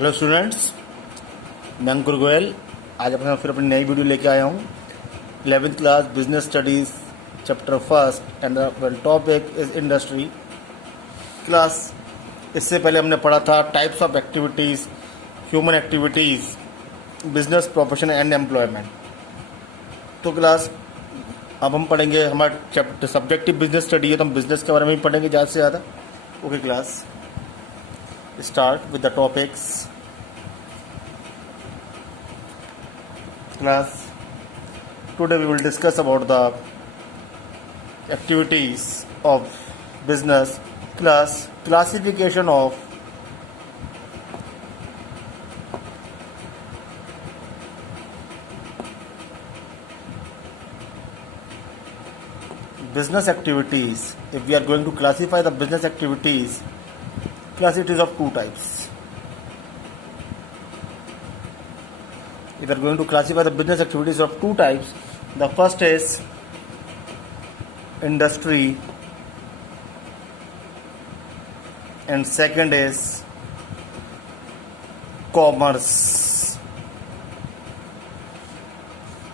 Hello students, मैं अंकुर गोयल आज अपने फिर अपनी नई वीडियो लेके आया हूँ। 11th class business studies chapter first and the topic is industry class. इससे पहले हमने पढ़ा था types of activities, human activities, business profession and employment. तो क्लास अब हम पढ़ेंगे, हमारा चैप्टर सब्जेक्टिव बिजनेस स्टडी है तो हम बिजनेस के बारे में ही पढ़ेंगे ज़्यादा से ज़्यादा। Okay class, start with the topics. Class, today we will discuss about the activities of business. Class, classification of business activities. If we are going to classify the business activities, class, it is of two types. If we are going to classify the business activities of two types, the first is industry and second is commerce.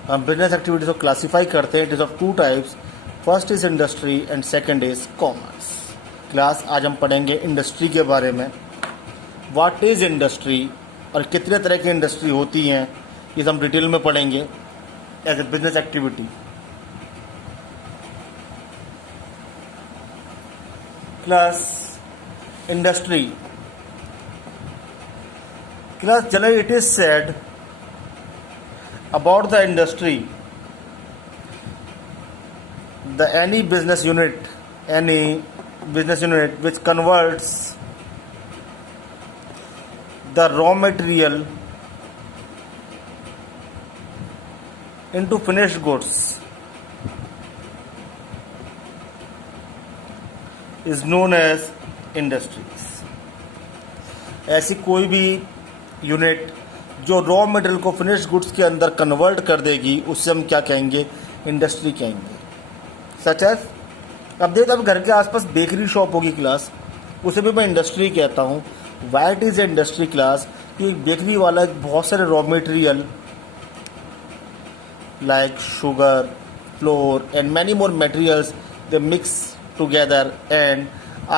हम business activities को classify करते हैं, it is of two types, first is industry and second is commerce. Class आज हम पढ़ेंगे industry के बारे में। व्हाट इज इंडस्ट्री और कितने तरह की इंडस्ट्री होती हैं, ये हम डिटेल में पढ़ेंगे as a business activity. Class, industry class, generally it is said about the industry the any business unit which converts the raw material into finished goods is known as industries. ऐसी कोई भी unit जो raw material को finished goods के अंदर convert कर देगी उससे हम क्या कहेंगे, इंडस्ट्री कहेंगे। सच एज अब देखो, अब घर के आसपास बेकरी शॉप होगी क्लास, उसे भी मैं इंडस्ट्री कहता हूँ। वाइट इज इंडस्ट्री क्लास कि बेकरी वाला बहुत सारे raw material like sugar, floor and many more materials they mix together and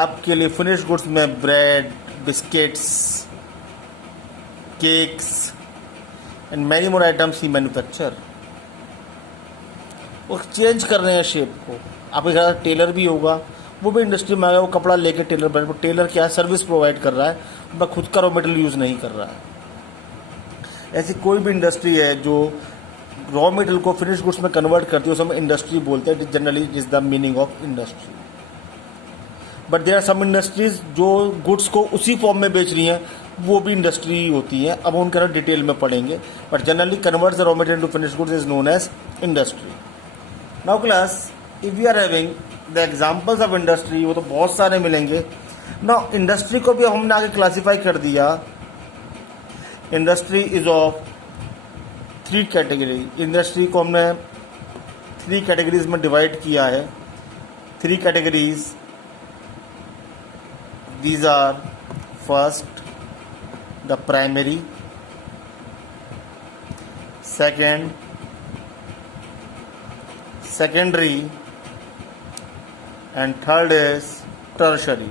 आपके लिए फिनिश गुड्स में bread, biscuits, cakes and many more items he manufacture. वो चेंज कर रहे हैं शेप को। आपके घर टेलर भी होगा, वो भी इंडस्ट्री में आ गया, वो कपड़ा लेके टेलर बन, टेलर क्या है, सर्विस प्रोवाइड कर रहा है, वह खुद का रॉ मटेरियल यूज़ नहीं कर रहा है। ऐसी कोई भी इंडस्ट्री है जो रॉ मटेरियल को फिनिश गुड्स में कन्वर्ट करती है उसे हम इंडस्ट्री बोलते हैं। Generally is the meaning of industry. But there are some industries जो गुड्स को उसी फॉर्म में बेच रही हैं, वो भी इंडस्ट्री होती हैं। अब उनका डिटेल में पढ़ेंगे, but generally convert the raw material to finish goods is known as industry. Now class, if we are having the examples of industry, वो तो बहुत सारे मिलेंगे। नाउ इंडस्ट्री को भी हमने आगे क्लासीफाई कर दिया। Industry is of three category. Industry को हमने थ्री कैटेगरीज में डिवाइड किया है। Three categories, these are first the primary, second secondary and third is tertiary.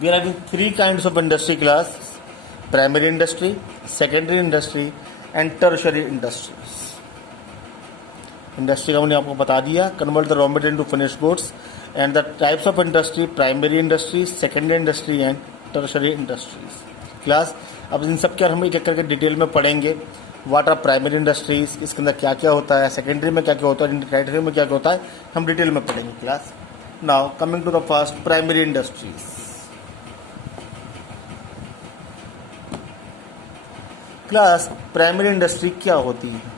We are having three kinds of industry class: primary industry, secondary industry and tertiary industries. Industry का मैंने आपको बता दिया, convert the raw material to finish goods and the types of industry, primary industry, secondary industry and tertiary industries. Class, अब इन सब के हम एक एक करके डिटेल में पढ़ेंगे। व्हाट आर प्राइमरी इंडस्ट्रीज, इसके अंदर क्या क्या होता है, सेकेंडरी में क्या क्या होता है, टर्शरी में क्या क्या होता है, हम डिटेल में पढ़ेंगे class. Now coming to the first, primary industries. Class, primary industry क्या होती है?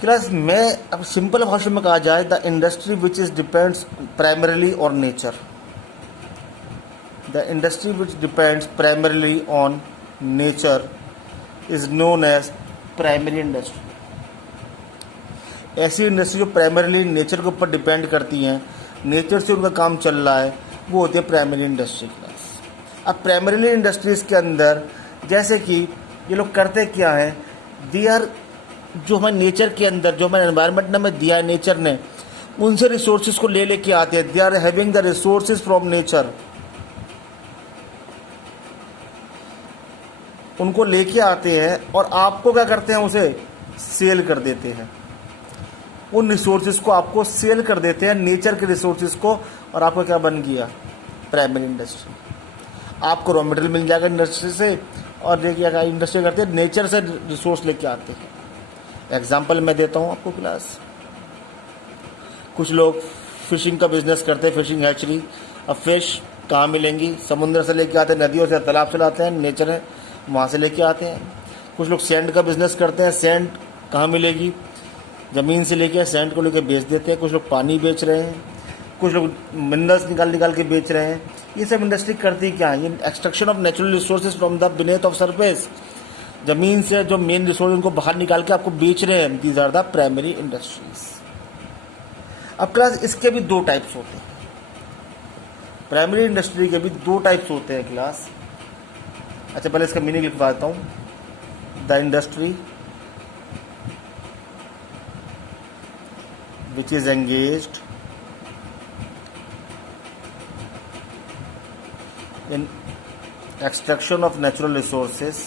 क्लास में अब सिंपल भाषा में कहा जाए, the industry which is depends primarily on nature, the industry which depends primarily on nature is known as primary industry. ऐसी इंडस्ट्री जो प्राइमरीली नेचर के ऊपर डिपेंड करती हैं, नेचर से उनका काम चल रहा है, वो होती है प्राइमरी इंडस्ट्री क्लास। अब प्राइमरीली इंडस्ट्रीज के अंदर जैसे कि ये लोग करते क्या है, दे आर, जो हमारे नेचर के अंदर, जो हमारे एनवायरनमेंट ने हमें दिया है नेचर ने, उनसे रिसोर्सेज को ले लेके आते हैं। They are having the resources from nature, उनको लेके आते हैं और आपको क्या करते हैं, उसे सेल कर देते हैं। उन रिसोर्सेज को आपको सेल कर देते हैं, नेचर के रिसोर्सेज को, और आपको क्या बन गया, प्राइमरी इंडस्ट्री। आपको रॉ मटेरियल मिल जाएगा इंडस्ट्री से, और देखिए क्या इंडस्ट्री करते हैं, नेचर से रिसोर्स लेके आते हैं। एग्जाम्पल मैं देता हूँ आपको क्लास। कुछ लोग फिशिंग का बिजनेस करते हैं, फिशिंग हैचरी। अब फिश कहाँ मिलेंगी, समुद्र से लेके आते हैं, नदियों से, तालाब से लाते हैं, नेचर है वहाँ से लेके आते हैं। कुछ लोग सैंड का बिजनेस करते हैं, सैंड कहाँ मिलेगी, ज़मीन से लेके सैंड को लेके बेच देते हैं। कुछ लोग पानी बेच रहे हैं, कुछ लोग मिनरल्स निकाल के बेच रहे हैं। ये सब इंडस्ट्री करती क्या है, ये extraction of natural resources from the beneath of surface, ज़मीन से जो मेन रिसोर्स उनको बाहर निकाल के आपको बेच रहे हैं। These are the primary industries. अब क्लास इसके भी दो टाइप्स होते हैं, प्राइमरी इंडस्ट्री के भी दो टाइप्स होते हैं क्लास। अच्छा पहले इसका मीनिंग लिखवा देता हूँ। The industry which is engaged in extraction of natural resources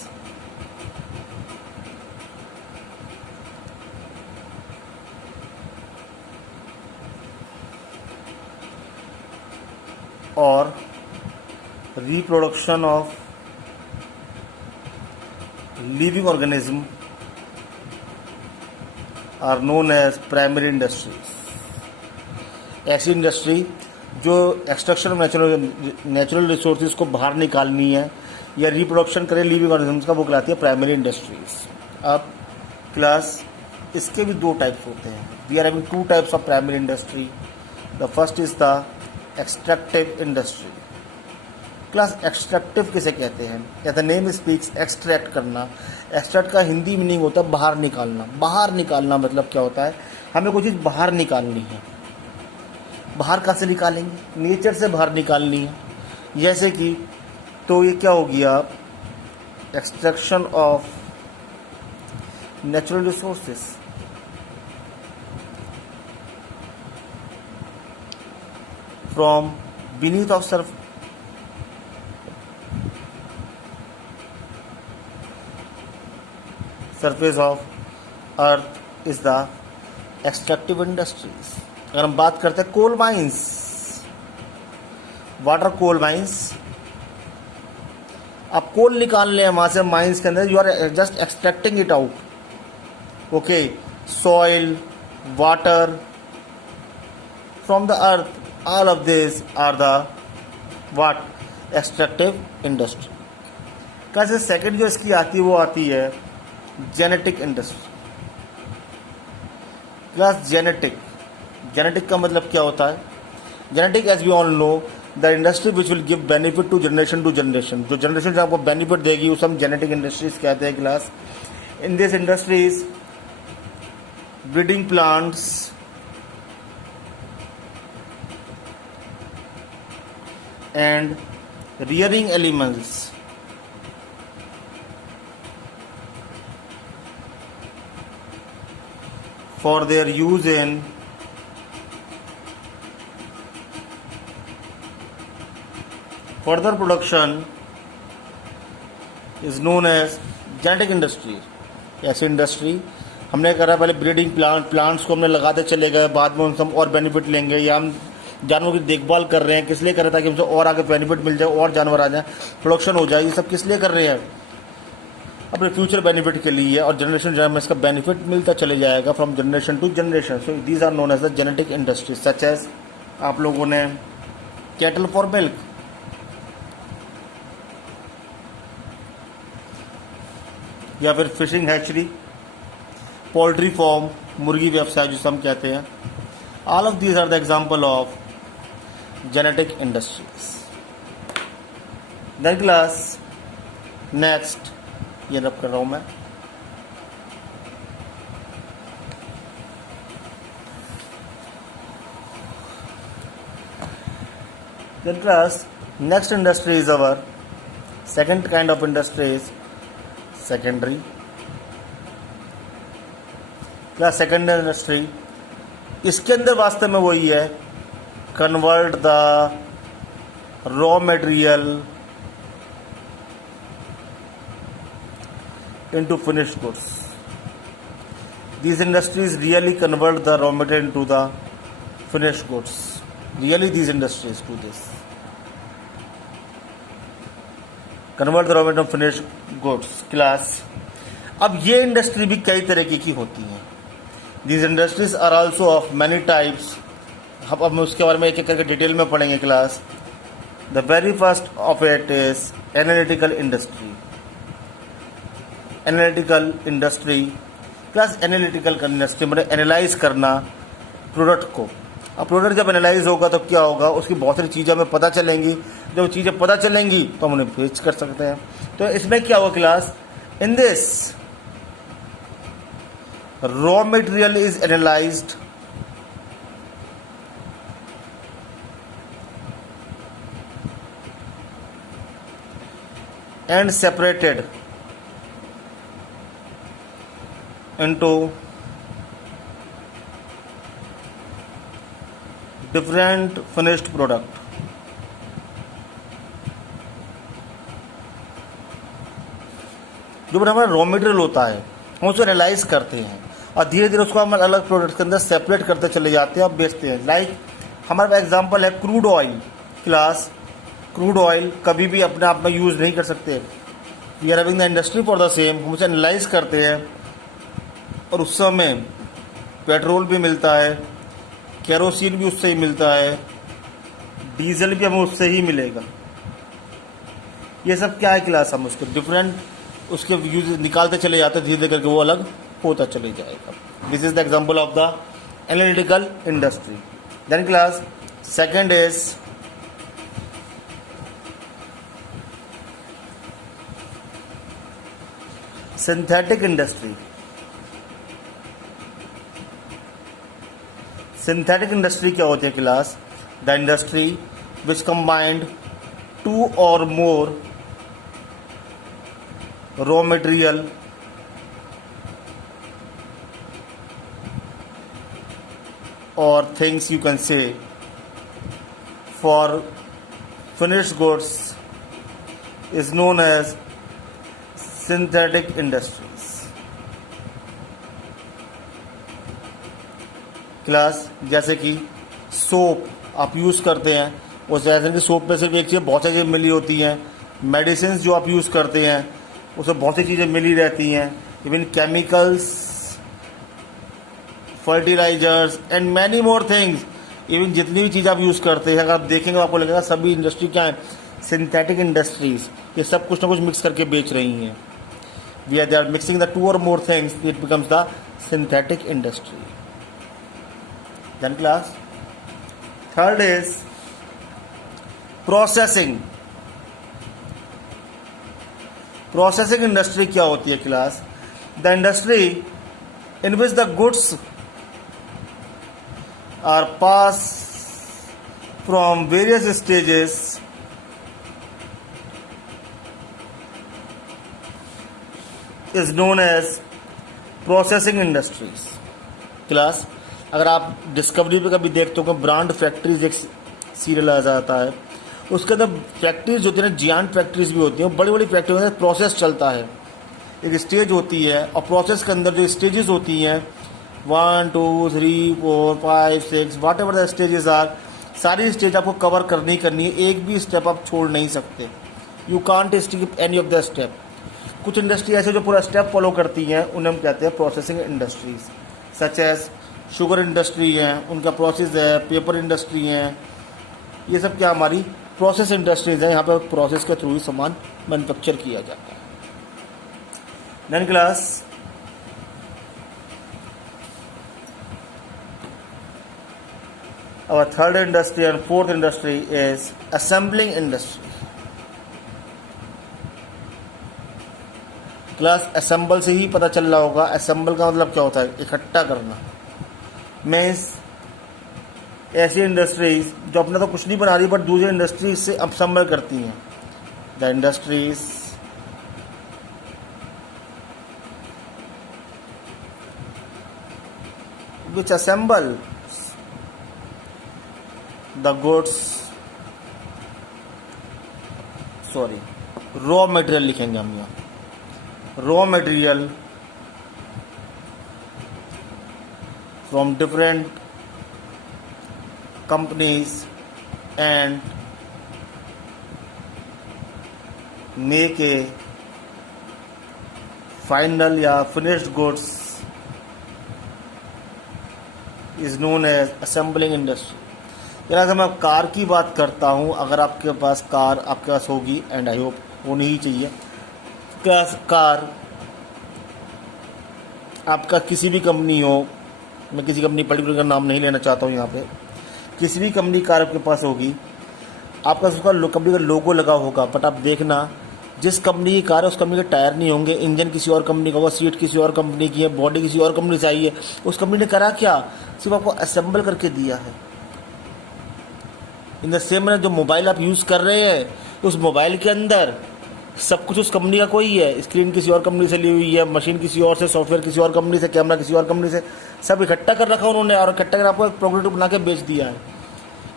or reproduction of living organism are known as primary industries. ऐसी इंडस्ट्री जो एक्सट्रैक्शन ऑफ नेचुरल रिसोर्सेज को बाहर निकालनी है या रिप्रोडक्शन करे लिविंग ऑर्गेनिजम्स का, वो कहलाती है प्राइमरी इंडस्ट्रीज। अब क्लास इसके भी दो टाइप्स होते हैं। We are having two types of primary industry. The first is the extractive industry. Class extractive किसे कहते हैं, या द नेम स्पीक्स, एक्सट्रैक्ट करना। एक्सट्रैक्ट का हिंदी मीनिंग होता है बाहर निकालना। बाहर निकालना मतलब क्या होता है, हमें कोई चीज़ बाहर निकालनी है। बाहर कहाँ से निकालेंगे, नेचर से बाहर निकालनी है। जैसे कि तो ये क्या हो गया, extraction of natural resources from beneath of surface of earth is the extractive industries. अगर हम बात करते हैं coal mines, water coal mines, आप कोल निकाल लें वहां से माइंस के अंदर, you are just extracting it out. Okay, soil, water from the earth, all of this are the what, extractive industry. कैसे सेकंड जो इसकी आती है वो आती है जेनेटिक इंडस्ट्री। क्लास जेनेटिक का मतलब क्या होता है, genetic as we all know the industry which will give benefit to generation. जो जनरेशन जो आपको बेनिफिट देगी उसे हम जेनेटिक इंडस्ट्रीज कहते हैं class. In this industries breeding plants and rearing animals for their use in further production is known as genetic industry। ऐसी industry हमने करा, पहले ब्रीडिंग प्लांट्स को हमने लगाते चले गए, बाद में उनसे हम और बेनिफिट लेंगे, या हम जानवरों की देखभाल कर रहे हैं, किस लिए कर रहे हैं, ताकि हमसे और आगे बेनिफिट मिल जाए, और जानवर आ जाए, प्रोडक्शन हो जाए। ये सब किस लिए कर रहे हैं, अपने फ्यूचर बेनिफिट के लिए, और जनरेशन जो है इसका बेनिफिट मिलता चले जाएगा from generation to generation. So these are known as the genetic industry. Such as आप लोगों ने कैटल फॉर मिल्क, या फिर फिशिंग हैचरी, पोल्ट्री फार्म, मुर्गी व्यवसाय जिसे हम कहते हैं, all of these are the example of genetic industries. Then class next ये रब कर रहा हूँ मैं। Then class, next industry is our second kind of industry is secondary. Class second industry, इसके अंदर वास्तव में वही है, convert the raw material into finished goods. These industries really convert the raw material into the finished goods. Really these industries do this. Convert the raw material into finished goods. Class. अब ये industry भी कई तरीके की होती हैं. These industries are also of many types. अब हम उसके बारे में एक एक करके डिटेल में पढ़ेंगे class. The very first of it is analytical industry. Analytical industry plus analytical industry मतलब एनालाइज करना प्रोडक्ट को. अब प्रोडक्ट जब एनालाइज होगा तो क्या होगा, उसकी बहुत सारी चीज़ें हमें पता चलेंगी. जब चीज़ें पता चलेंगी तो हम उन्हें बेच कर सकते हैं. तो इसमें क्या होगा class, in this raw material is analysed and separated into different finished product. जो हमारा रॉ मटेरियल होता है हम उसको एनालाइज करते हैं और धीरे धीरे उसको हम अलग प्रोडक्ट के अंदर सेपरेट करते चले जाते हैं और बेचते हैं. लाइक हमारा एग्जांपल है crude oil. Class crude oil कभी भी अपने आप में यूज़ नहीं कर सकते. We are having the industry for the same. हम उसे एनालाइज करते हैं और उस समय पेट्रोल भी मिलता है, केरोसिन भी उससे ही मिलता है, डीजल भी हमें उससे ही मिलेगा. ये सब क्या है क्लास, हम उसको डिफरेंट उसके यूज निकालते चले जाते हैं, धीरे धीरे करके वो अलग होता चले जाएगा. This is the example of the analytical industry. Then class second is synthetic industry. Synthetic industry क्या होती है class, the industry which combined two और more raw material or things you can say for finished goods is known as synthetic industries. Class जैसे कि soap आप use करते हैं, उस जैसे कि सोप में सिर्फ एक चीज़ बहुत सारी चीज़ें मिली होती हैं. मेडिसिन जो आप यूज़ करते हैं उसमें बहुत सी चीज़ें मिली रहती हैं. Even chemicals, fertilisers and many more things. Even जितनी भी चीज़ आप यूज़ करते हैं अगर आप देखेंगे तो आपको लगेगा सभी इंडस्ट्री क्या है, सिंथेटिक इंडस्ट्रीज. ये सब कुछ ना कुछ मिक्स करके बेच रही हैं. We are they are mixing the two और more things, it becomes the synthetic industry. Then class, third is processing. Processing industry क्या होती है class, the industry in which the goods are passed from various stages is known as processing industries. Class अगर आप discovery पे कभी देखते हो brand factories एक सीरियल आ जाता है, उसके अंदर फैक्ट्रीज होती है ना, जियांट फैक्ट्रीज भी होती हैं, बड़ी बड़ी फैक्ट्री में प्रोसेस चलता है. एक स्टेज होती है और प्रोसेस के अंदर जो स्टेजेस होती हैं 1 2 3 4 5 6 whatever the stages are, सारी स्टेज आपको कवर करनी है. एक भी स्टेप आप छोड़ नहीं सकते. You can't skip any of the step. कुछ इंडस्ट्री ऐसे जो पूरा स्टेप फॉलो करती हैं उन्हें हम कहते हैं processing industries. Such as sugar industry है, उनका प्रोसेस है, पेपर इंडस्ट्री है, ये सब क्या हमारी प्रोसेस इंडस्ट्रीज है. यहाँ पर प्रोसेस के थ्रू ही सामान मैन्युफैक्चर किया जाता है. Then class our third industry and fourth industry is assembling industry. Class assemble से ही पता चल रहा होगा, असेंबल का मतलब क्या होता है, इकट्ठा करना। मीन्स ऐसी इंडस्ट्रीज जो अपना तो कुछ नहीं बना रही बट दूसरी इंडस्ट्रीज से असेंबल करती हैं। The industries which assemble the goods, sorry raw material लिखेंगे हम यहाँ, raw material from different companies and make a final या finished goods is known as assembling industry. अगर मैं कार की बात करता हूँ, अगर आपके पास कार आपके पास होगी एंड आई होप होनी ही चाहिए, कार आपका किसी भी कंपनी हो, मैं किसी कंपनी पर्टिकुलर का नाम नहीं लेना चाहता हूँ यहाँ पे, किसी भी कंपनी कार आपके पास होगी, आपका उसका कंपनी का लोगो लगा होगा, बट आप देखना जिस कंपनी की कार है उस कंपनी के टायर नहीं होंगे, इंजन किसी और कंपनी का होगा, सीट किसी और कंपनी की है, बॉडी किसी और कंपनी से आई है। उस कंपनी ने करा क्या, सिर्फ आपको असेंबल करके दिया है। इन द सेम जो मोबाइल आप यूज़ कर रहे हैं, उस मोबाइल के अंदर सब कुछ उस कंपनी का कोई है, स्क्रीन किसी और कंपनी से ली हुई है, मशीन किसी और से, सॉफ्टवेयर किसी और कंपनी से, कैमरा किसी और कंपनी से, सब इकट्ठा कर रखा उन्होंने और इकट्ठा कर आपको एक प्रोडक्ट बना के बेच दिया है।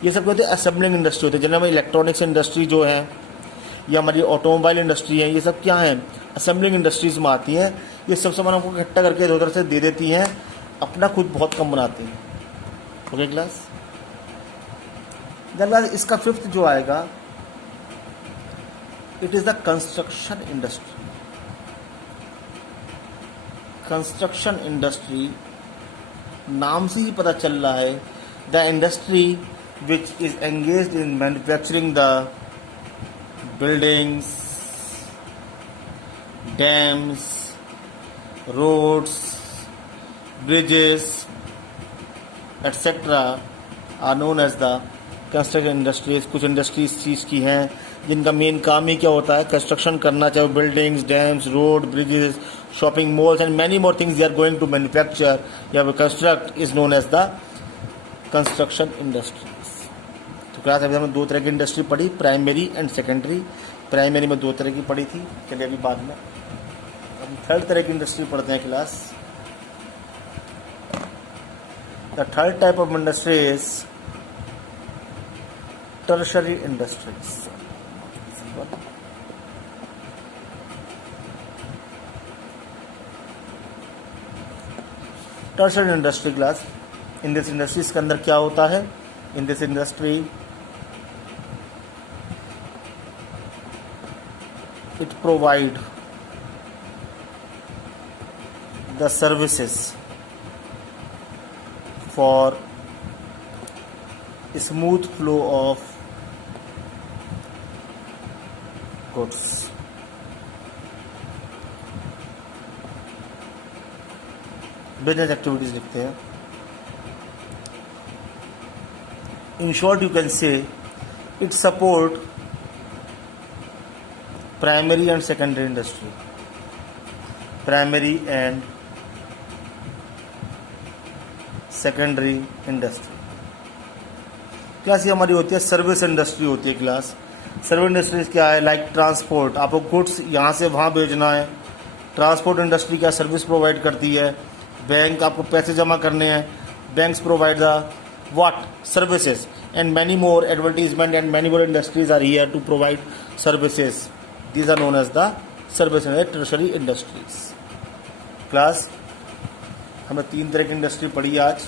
ये सब कहते हैं असेंबलिंग इंडस्ट्री होती है। जिन्हें हमारी इलेक्ट्रॉनिक्स इंडस्ट्री जो है या हमारी ऑटोमोबाइल इंडस्ट्री है, ये सब क्या है, असेंबलिंग इंडस्ट्रीज में आती हैं। ये सब सामान हमको इकट्ठा करके इधर उधर से दे देती हैं, अपना खुद बहुत कम बनाती हैं। ओके क्लास, जब इसका फिफ्थ जो आएगा, it is the construction industry. Construction industry नाम से ही पता चल रहा है, the industry which is engaged in manufacturing the buildings, dams, roads, bridges, etc. are known as the construction industries। कुछ इंडस्ट्री इस चीज़ की हैं जिनका मेन काम ही क्या होता है, कंस्ट्रक्शन करना, चाहे buildings, dams, road, bridges, shopping malls and many more things they are going to manufacture या construct is known as the construction industries. तो क्लास अभी हमने दो तरह की इंडस्ट्री पढ़ी, प्राइमरी एंड सेकेंडरी। प्राइमरी में दो तरह की पढ़ी थी, चलिए अभी बाद में हम थर्ड तरह की इंडस्ट्री पढ़ते हैं class. The third type of industry is tertiary industries. Tertiary industry class, in this industries के अंदर क्या होता है, in this industry it provide the services for smooth flow of goods। Business activities लिखते हैं। In short, you can say it support primary and secondary industry. Primary and secondary industry class, ये हमारी होती है सर्विस इंडस्ट्री होती है class. Service industries क्या है, लाइक ट्रांसपोर्ट, आपको गुड्स यहाँ से वहाँ भेजना है, ट्रांसपोर्ट इंडस्ट्री क्या सर्विस प्रोवाइड करती है। बैंक, आपको पैसे जमा करने हैं, banks provide the what services and many more advertisement and many more industries are here to provide services. These are known as the service and tertiary industries। Class हमें तीन तरह की इंडस्ट्री पढ़ी आज।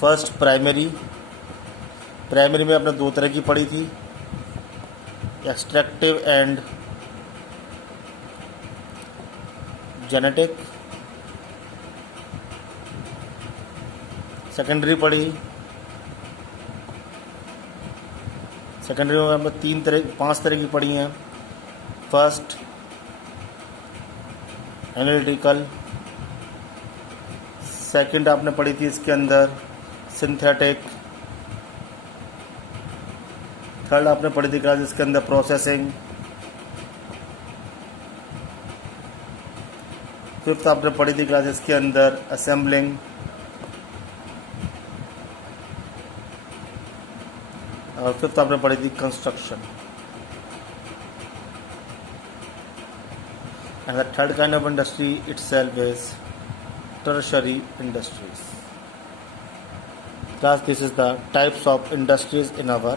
फर्स्ट प्राइमरी, प्राइमरी में आपने दो तरह की पढ़ी थी, एक्सट्रैक्टिव एंड जेनेटिक। सेकेंडरी पढ़ी, सेकेंडरी में हमने पांच तरह की पढ़ी हैं। फर्स्ट एनालिटिकल, सेकंड आपने पढ़ी थी इसके अंदर सिंथेटिक, थर्ड आपने पढ़ी थी क्लास इसके अंदर प्रोसेसिंग, फिफ्थ आपने पढ़ी थी क्लास इसके अंदर असेंबलिंग, और फिफ्थ आपने पढ़ी थी construction. And the third kind of industry itself is tertiary industries. Class, this is the types of industries in our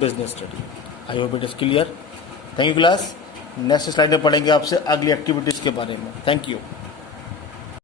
business study. I hope it is clear. Thank you class. Next slide में पढ़ेंगे आपसे अगली activities के बारे में। Thank you.